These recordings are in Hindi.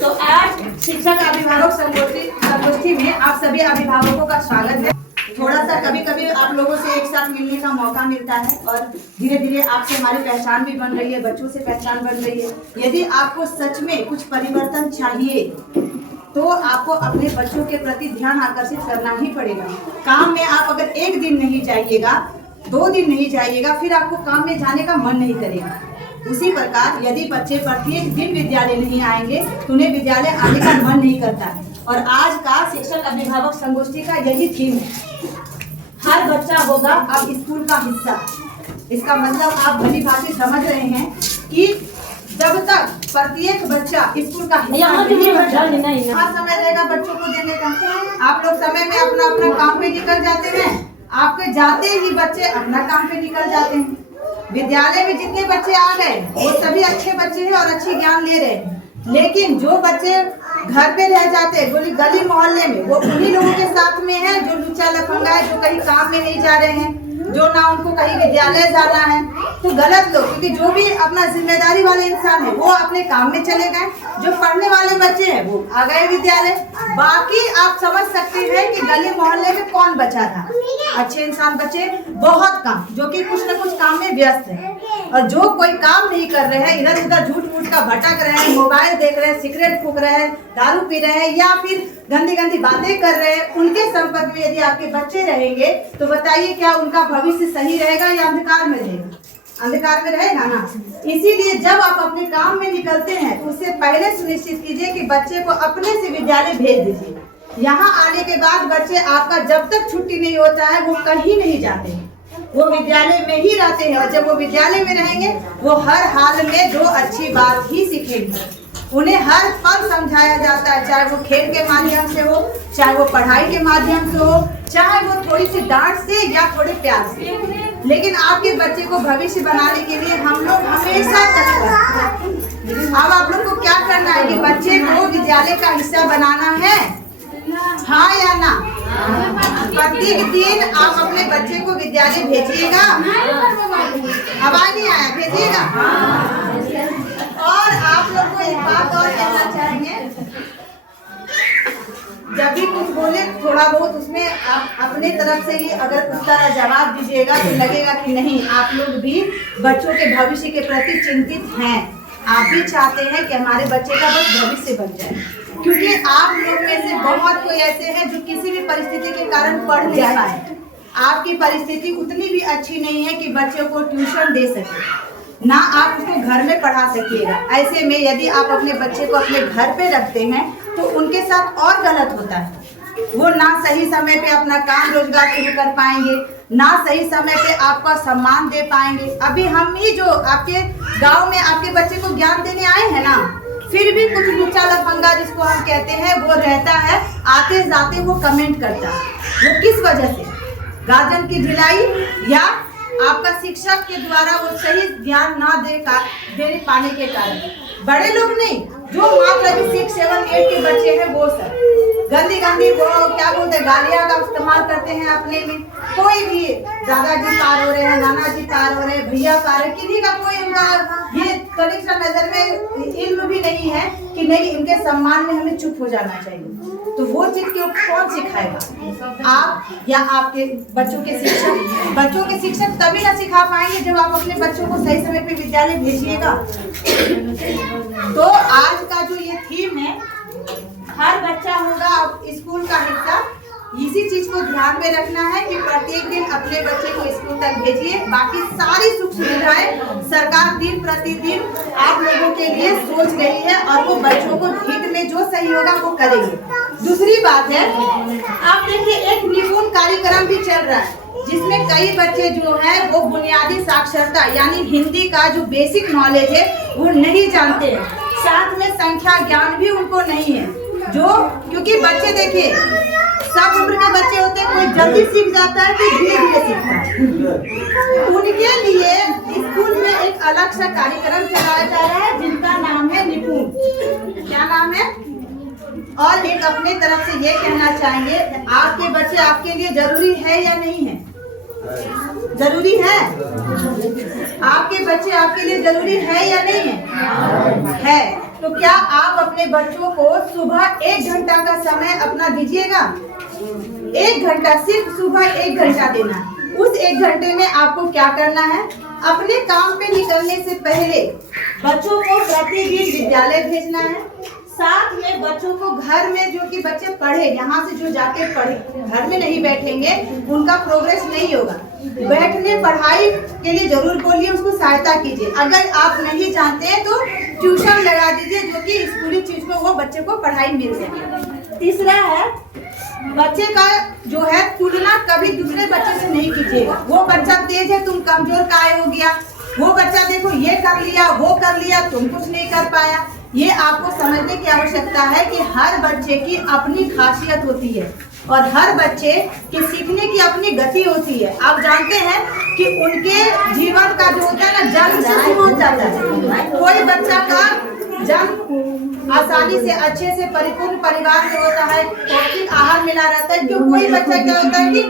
तो आज शिक्षक अभिभावक संगोष्ठी में आप सभी अभिभावकों का स्वागत है। थोड़ा सा कभी कभी आप लोगों से एक साथ मिलने का मौका मिलता है और धीरे धीरे आपसे हमारी पहचान भी बन रही है, बच्चों से पहचान बन रही है। यदि आपको सच में कुछ परिवर्तन चाहिए तो आपको अपने बच्चों के प्रति ध्यान आकर्षित करना ही पड़ेगा। काम में आप अगर एक दिन नहीं जाइएगा, 2 दिन नहीं जाइएगा, फिर आपको काम में जाने का मन नहीं करेगा। उसी प्रकार यदि बच्चे प्रत्येक दिन विद्यालय नहीं आएंगे तो उन्हें विद्यालय आने का मन नहीं करता है। और आज का शिक्षक अभिभावक संगोष्ठी का यही थीम है, हर बच्चा होगा अब स्कूल का हिस्सा। इसका मतलब आप भली भांति समझ रहे हैं कि जब तक प्रत्येक बच्चा स्कूल का हिस्सा नहीं समय रहेगा बच्चों को देने का। आप लोग समय में अपना अपना काम पे निकल जाते हैं, आपके जाते ही बच्चे अपना काम पे निकल जाते हैं। विद्यालय में जितने बच्चे आ गए वो सभी अच्छे बच्चे हैं और अच्छी ज्ञान ले रहे हैं, लेकिन जो बच्चे घर पे रह जाते हैं बोली गली मोहल्ले में, वो उन्हीं लोगों के साथ में है जो लुच्चा लफंगा है, जो कहीं काम में नहीं जा रहे हैं, जो ना उनको कहीं विद्यालय जाना है। तो गलत लोग, क्योंकि जो भी अपना जिम्मेदारी वाले इंसान है वो अपने काम में चले गए, जो पढ़ने वाले बच्चे हैं वो आ गए विद्यालय। बाकी आप समझ सकते हैं कि गली मोहल्ले में कौन बचा था, अच्छे इंसान बचे बहुत कम, जो कि कुछ न कुछ काम में व्यस्त है। और जो कोई काम नहीं कर रहे हैं, इधर उधर झूठ मूठ का भटक रहे हैं, मोबाइल देख रहे हैं, सिगरेट फूंक रहे हैं, दारू पी रहे हैं या फिर गंदी गंदी बातें कर रहे हैं, उनके संपर्क में यदि आपके बच्चे रहेंगे तो बताइए क्या उनका भविष्य सही रहेगा या अंधकार में रहेगा? अंधकार में रहेगा ना। इसीलिए जब आप अपने काम में निकलते हैं तो उससे पहले सुनिश्चित कीजिए कि बच्चे को अपने से विद्यालय भेज दीजिए। यहाँ आने के बाद बच्चे आपका जब तक छुट्टी नहीं होता है वो कहीं नहीं जाते हैं, वो विद्यालय में ही रहते हैं। और जब वो विद्यालय में रहेंगे वो हर हाल में 2 अच्छी बात ही सीखेंगे। उन्हें हर पल समझाया जाता है, चाहे वो खेल के माध्यम से हो, चाहे वो पढ़ाई के माध्यम से हो, चाहे वो थोड़ी सी डांट से या थोड़े प्यार से। लेकिन आपके बच्चे को भविष्य बनाने के लिए हम लोग हमेशा तत्पर हैं। अब आप लोग को क्या करना है कि बच्चे को विद्यालय का हिस्सा बनाना है, हाँ या ना? प्रत्येक दिन आप अपने बच्चे को विद्यालय भेजिएगा। आवाज नहीं आया? भेजिएगा। और आप लोग को एक बात और कहना चाहेंगे, जब भी कुछ बोले थोड़ा बहुत उसमें आप अपने तरफ से ही अगर कुछ तरह जवाब दीजिएगा तो लगेगा कि नहीं आप लोग भी बच्चों के भविष्य के प्रति चिंतित हैं। आप भी चाहते हैं कि हमारे बच्चे का बस भविष्य बन जाए, क्योंकि आप लोग में से बहुत कोई ऐसे हैं जो किसी भी परिस्थिति के कारण पढ़ नहीं पाए। आपकी परिस्थिति उतनी भी अच्छी नहीं है कि बच्चों को ट्यूशन दे सके, ना आप उसको घर में पढ़ा सकिएगा। ऐसे में यदि आप अपने बच्चे को अपने घर पे रखते हैं तो उनके साथ और गलत होता है। वो ना सही समय पे अपना काम रोजगार शुरू कर पाएंगे, ना सही समय पे आपका सम्मान दे पाएंगे। अभी हम ही जो आपके गांव में आपके बच्चे को ज्ञान देने आए हैं ना, फिर भी कुछ लुच्चा लफंगा जिसको हम कहते हैं वो रहता है, आते जाते वो कमेंट करता है। वो किस वजह से? गार्जियन की ढिलाई या आपका शिक्षक के द्वारा वो सही ज्ञान ना दे पाने के कारण। बड़े लोग नहीं, जो मात्र अभी 6, 7, 8 के बच्चे हैं वो सब गंदी वो क्या बोलते हैं गालियाँ का इस्तेमाल करते हैं अपने में। कोई भी दादाजी पार हो रहे हैं, नाना जी पार हो रहे हैं, भैया पार है, किसी का कोई उनका ये कड़ी सा नजर में इल्म भी नहीं है कि नहीं इनके सम्मान में हमें चुप हो जाना चाहिए। तो वो चीज क्यों कौन सिखाएगा? आप या आपके बच्चों के शिक्षक? बच्चों के शिक्षक तभी ना सिखा पाएंगे जब आप अपने बच्चों को सही समय पे विद्यालय भेजिएगा। तो आज का जो ये थीम है, हर बच्चा होगा स्कूल का हिस्सा, इसी चीज को ध्यान में रखना है कि प्रत्येक दिन अपने बच्चे को स्कूल तक भेजिए। बाकी सारी सुख सुविधाएं सरकार दिन प्रतिदिन आप लोगों के लिए सोच रही है और वो बच्चों को हित में जो सही होगा वो करेंगे। दूसरी बात है, आप देखिए एक निपुण कार्यक्रम भी चल रहा है जिसमें कई बच्चे जो है वो बुनियादी साक्षरता यानी हिंदी का जो बेसिक नॉलेज है वो नहीं जानते हैं, साथ में संख्या ज्ञान भी उनको नहीं है। जो क्योंकि बच्चे देखिए सब उम्र के बच्चे होते हैं, कोई जल्दी सीख जाता है कोई धीरे धीरे सीखता है। उनके लिए स्कूल में एक अलग सा कार्यक्रम चलाया जा रहा है जिनका नाम है निपुण। क्या नाम है? और एक अपने तरफ से ये कहना चाहेंगे, आपके बच्चे आपके लिए जरूरी है या नहीं है? जरूरी है? आपके बच्चे आपके लिए जरूरी है या नहीं है? है। तो क्या आप अपने बच्चों को सुबह 1 घंटा का समय अपना दीजिएगा? 1 घंटा, सिर्फ सुबह 1 घंटा देना है। उस 1 घंटे में आपको क्या करना है? अपने काम पे निकलने से पहले बच्चों को प्रतिदिन विद्यालय भेजना है। साथ में बच्चों को घर में जो कि बच्चे पढ़े, यहाँ से जो जाके पढ़े, घर में नहीं बैठेंगे उनका प्रोग्रेस नहीं होगा। बैठने पढ़ाई के लिए जरूर बोलिए, उसको सहायता कीजिए। अगर आप नहीं जानते हैं तो ट्यूशन लगा दीजिए, जो कि स्कूली चीज में वो बच्चे को पढ़ाई मिल सके। तीसरा है, बच्चे का जो है तुलना कभी दूसरे बच्चे से नहीं कीजिएगा। वो बच्चा तेज है, तुम कमजोर काहे हो गया? वो बच्चा देखो ये कर लिया, वो कर लिया, तुम कुछ नहीं कर पाया। ये आपको समझने की आवश्यकता है कि हर बच्चे की अपनी खासियत होती है और हर बच्चे के सीखने की अपनी गति होती है। आप जानते हैं कि उनके जीवन का जो होता है ना, जन्म से शुरू हो जाता है। कोई बच्चा का जन्म आसानी से अच्छे से परिपूर्ण परिवार में होता है, पौष्टिक आहार मिला रहता है। क्यों? कोई बच्चा क्या होता है कि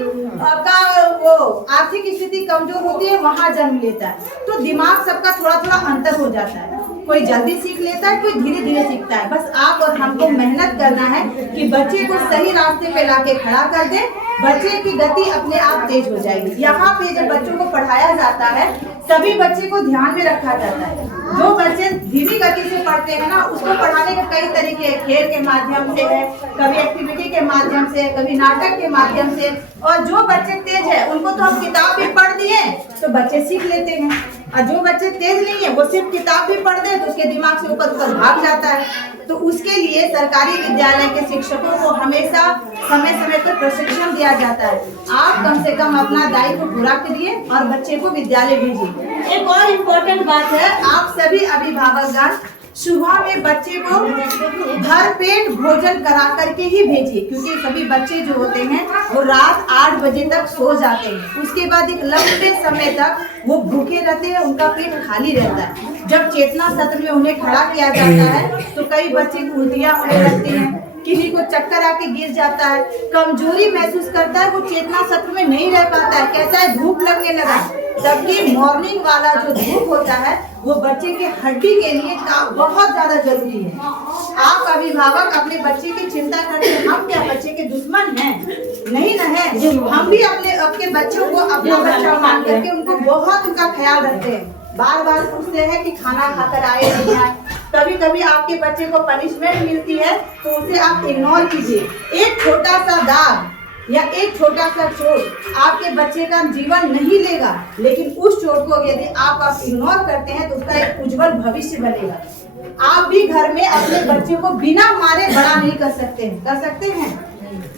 आपका वो आर्थिक स्थिति कमजोर होती है, वहाँ जन्म लेता है, तो दिमाग सबका थोड़ा थोड़ा अंतर हो जाता है। कोई जल्दी सीख लेता है, कोई धीरे धीरे सीखता है। बस आप और हमको मेहनत करना है कि बच्चे को सही रास्ते पे लाके खड़ा कर दे। बच्चे की गति अपने आप तेज हो जाएगी। यहाँ पे जब बच्चों को पढ़ाया जाता है, सभी बच्चे को ध्यान में रखा जाता है। जो बच्चे धीमी गति से पढ़ते हैं ना, उसको पढ़ाने के कई तरीके हैं। खेल के माध्यम से है, कभी एक्टिविटी के माध्यम से, कभी नाटक के माध्यम से। और जो बच्चे तेज है उनको तो हम किताब भी पढ़ दिए तो बच्चे सीख लेते हैं, और जो बच्चे तेज नहीं है वो सिर्फ किताब भी पढ़ दे तो उसके दिमाग से ऊपर ऊपर भाग जाता है। तो उसके लिए सरकारी विद्यालय के शिक्षकों को हमेशा समय समय पर प्रशिक्षण दिया जाता है। आप कम से कम अपना दायित्व पूरा करिए और बच्चे को विद्यालय भेजिए। एक और इम्पोर्टेंट बात है, आप सभी अभिभावकगण सुबह में बच्चे को भर पेट भोजन करा करके ही भेजिए, क्योंकि सभी बच्चे जो होते हैं वो रात 8 बजे तक सो जाते हैं। उसके बाद एक लंबे समय तक वो भूखे रहते हैं, उनका पेट खाली रहता है। जब चेतना सत्र में उन्हें खड़ा किया जाता है तो कई बच्चे की उल्टियां होने लगती हैं, किसी को चक्कर आके गिर जाता है, कमजोरी महसूस करता है, वो चेतना सत्र में नहीं रह पाता है, कहता है धूप लगने लगा। जबकि मॉर्निंग वाला जो धूप होता है वो बच्चे के हड्डी के लिए बहुत ज्यादा जरूरी है। आप अभिभावक अपने बच्चे की चिंता करते हैं, हम क्या बच्चे के दुश्मन हैं? नहीं ना है। हम भी अपने बच्चों को अपना बच्चा मान करके उनको बहुत उनका ख्याल रखते हैं। बार बार पूछते हैं कि खाना खाकर आए नहीं आए। कभी कभी आपके बच्चे को पनिशमेंट मिलती है तो उसे आप इग्नोर कीजिए। एक छोटा सा दाग या एक छोटा सा चोट आपके बच्चे का जीवन नहीं लेगा, लेकिन उस चोट को यदि आप इग्नोर करते हैं तो उसका एक उज्जवल भविष्य बनेगा। आप भी घर में अपने बच्चे को बिना मारे बड़ा नहीं कर सकते हैं, कर सकते हैं?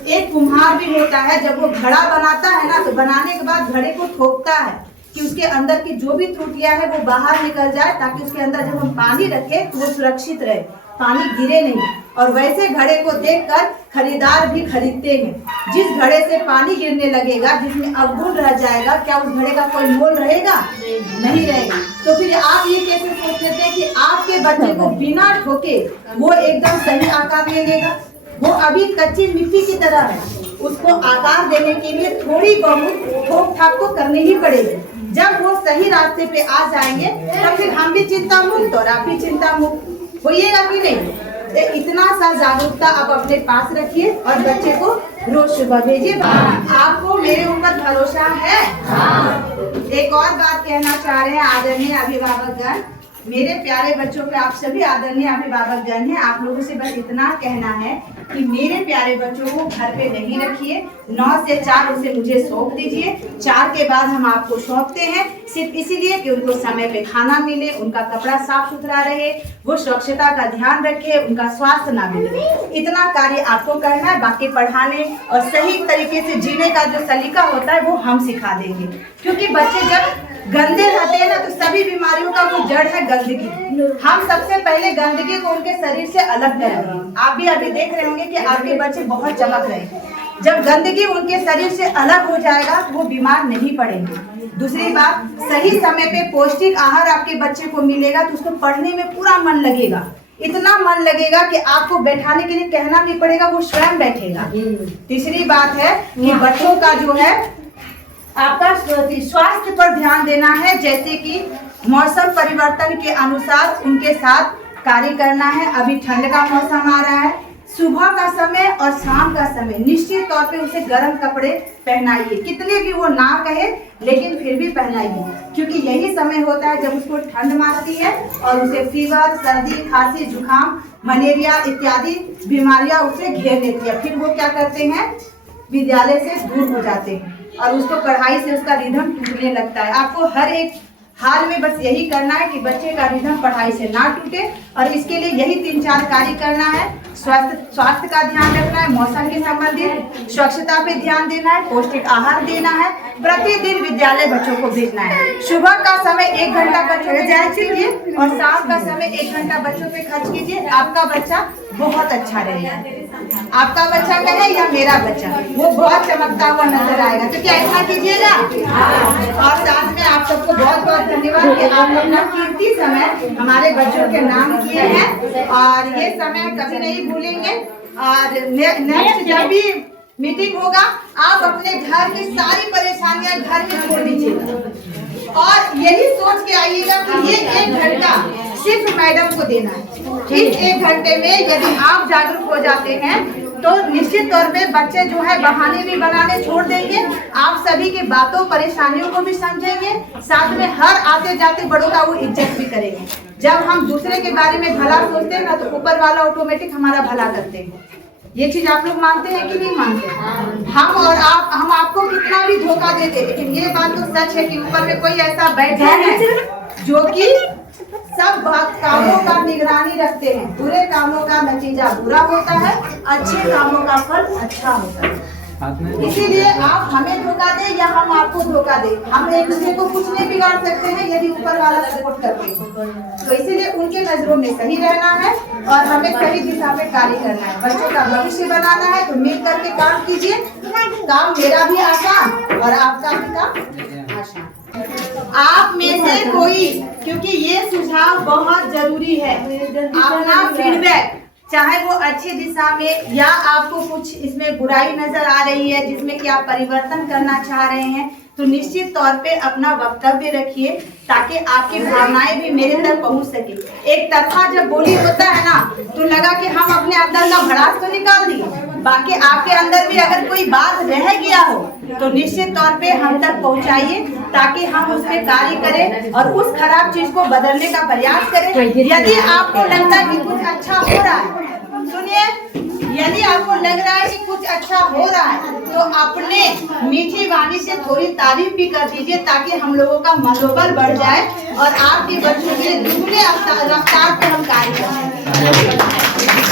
एक कुम्हार भी होता है, जब वो घड़ा बनाता है ना तो बनाने के बाद घड़े को ठोकता है कि उसके अंदर की जो भी त्रुटियां है वो बाहर निकल जाए, ताकि उसके अंदर जब हम पानी रखें तो वो सुरक्षित रहे, पानी गिरे नहीं। और वैसे घड़े को देखकर खरीदार भी खरीदते हैं। जिस घड़े से पानी गिरने लगेगा, जिसमें अवगुण रह जाएगा, क्या उस घड़े का कोई मोल रहेगा? नहीं रहेगा। तो फिर आप ये कैसे सोच लेते हैं कि आपके बच्चे को बिना ठोके वो एकदम सही आकार ले लेगा? वो अभी कच्ची मिट्टी की तरह है, उसको आकार देने के लिए थोड़ी बहुत ठोक ठाक तो करनी ही पड़ेगी। जब वो सही रास्ते पे आ जाएंगे तब फिर हम भी चिंता मुक्त और आप भी चिंता मुक्त होइएगा कि नहीं? इतना सा जागरूकता आप अपने पास रखिए और बच्चे को रोज सुबह भेजिए। आपको मेरे ऊपर भरोसा है? एक और बात कहना चाह रहे हैं आदरणीय अभिभावकगण, मेरे प्यारे बच्चों पे आप सभी आदरणीय अभिभावकगण हैं, आप लोगों से बस इतना कहना है कि मेरे प्यारे बच्चों को घर पे नहीं रखिए। 9 से 4 उसे मुझे सौंप दीजिए। 4 के बाद हम आपको सौंपते हैं सिर्फ इसीलिए कि उनको समय पे खाना मिले, उनका कपड़ा साफ सुथरा रहे, वो स्वच्छता का ध्यान रखे, उनका स्वास्थ्य ना बिगड़े। इतना कार्य आपको करना है। बाकी पढ़ाने और सही तरीके से जीने का जो सलीका होता है वो हम सिखा देंगे, क्योंकि बच्चे जब गंदे रहते हैं ना तो सभी बीमारियों का वो जड़ है गंदगी। हम सबसे पहले गंदगी को उनके शरीर से अलग करेंगे। आप भी अभी देख रहे होंगे कि आपके बच्चे बहुत चमक रहे हैं। जब गंदगी उनके शरीर से अलग हो जाएगा तो वो बीमार नहीं पड़ेंगे। दूसरी बात, सही समय पे पौष्टिक आहार आपके बच्चे को मिलेगा तो उसको पढ़ने में पूरा मन लगेगा। इतना मन लगेगा कि आपको बैठाने के लिए कहना नहीं पड़ेगा, वो स्वयं बैठेगा। तीसरी बात है कि बच्चों का जो है आपका स्वास्थ्य पर ध्यान देना है, जैसे कि मौसम परिवर्तन के अनुसार उनके साथ कार्य करना है। अभी ठंड का मौसम आ रहा है, सुबह का समय और शाम का समय निश्चित तौर पे उसे गर्म कपड़े पहनाइए, कितने भी वो ना कहे लेकिन फिर भी पहनाइए, क्योंकि यही समय होता है जब उसको ठंड मारती है और उसे फीवर, सर्दी, खांसी, जुकाम, मलेरिया इत्यादि बीमारियां उसे घेर लेती है। फिर वो क्या करते हैं, विद्यालय से दूर हो जाते हैं और उसको पढ़ाई से उसका रिदम टूटने लगता है। आपको हर एक हाल में बस यही करना है कि बच्चे का रिदम पढ़ाई से ना टूटे, और इसके लिए यही 3-4 कार्य करना है। स्वास्थ्य का ध्यान रखना है, मौसम के संबंधित स्वच्छता पे ध्यान देना है, पौष्टिक आहार देना है, प्रतिदिन विद्यालय बच्चों को भेजना है। सुबह का समय 1 घंटा बच्चों पे खर्च कीजिए और शाम का समय 1 घंटा बच्चों पे खर्च कीजिए। आपका बच्चा बहुत अच्छा रहेगा। आपका बच्चा कहे या मेरा बच्चा, वो बहुत चमकता हुआ नजर आएगा। तो क्या ऐसा कीजिएगा? और साथ में आप सबको बहुत बहुत धन्यवाद कि आप अपना कीमती समय हमारे बच्चों के नाम किए हैं, और ये समय कभी नहीं भूलेंगे। और नेक्स्ट जब भी मीटिंग होगा, आप अपने घर की सारी परेशानियां घर में छोड़ दीजिएगा और यही सोच के आइएगा कि ये 1 घंटा सिर्फ मैडम को देना है। इस 1 घंटे में यदि आप जागरूक हो जाते हैं तो निश्चित तौर पे बच्चे जो है बहाने भी बनाने छोड़ देंगे, आप सभी की बातों परेशानियों को भी समझेंगे, साथ में हर आते जाते बड़ों का वो इज्जत भी करेंगे। जब हम दूसरे के बारे में भला सोचते हैं ना, तो ऊपर वाला ऑटोमेटिक हमारा भला करते हैं। ये चीज आप लोग मानते हैं कि नहीं मानते? हम और आप, हम आपको कितना भी धोखा देते, लेकिन ये बात तो सच है कि ऊपर में कोई ऐसा बैठा है जो कि सब कामों का निगरानी रखते हैं। बुरे कामों का नतीजा बुरा होता है, अच्छे कामों का फल अच्छा होता है। इसीलिए आप हमें धोखा दें या हम आपको धोखा दें, हम एक दूसरे को कुछ नहीं बिगाड़ सकते हैं यदि ऊपर वाला सपोर्ट करते हैं। तो इसीलिए उनके नजरों में सही रहना है और हमें सही दिशा में कार्य करना है। बच्चों का भविष्य बनाना है तो मिल करके काम कीजिए। काम मेरा भी आसान और आपका भी काम आसान। आप में से कोई, क्योंकि ये सुझाव बहुत जरूरी है, अपना फीडबैक, चाहे वो अच्छी दिशा में या आपको कुछ इसमें बुराई नजर आ रही है जिसमें कि आप परिवर्तन करना चाह रहे हैं, तो निश्चित तौर पे अपना वक्तव्य रखिए ताकि आपकी भावनाएं भी मेरे तक पहुंच सके। एक तरफा जब बोली होता है ना, तो लगा कि हम अपने अंदर का भड़ास तो निकाल दिए, बाकी आपके अंदर भी अगर कोई बात रह गया हो तो निश्चित तौर पे हम तक पहुंचाइए ताकि हम उस पर कार्य करें और उस खराब चीज को बदलने का प्रयास करें। यदि आपको लगता है कि कुछ अच्छा हो रहा है, सुनिए, यदि आपको लग रहा है कि कुछ अच्छा हो रहा है तो अपने मीठी वाणी से थोड़ी तारीफ भी कर दीजिए ताकि हम लोगों का मनोबल बढ़ जाए और आपके बच्चों के लिए दुगने रफ्तार पर हम कार्य करें।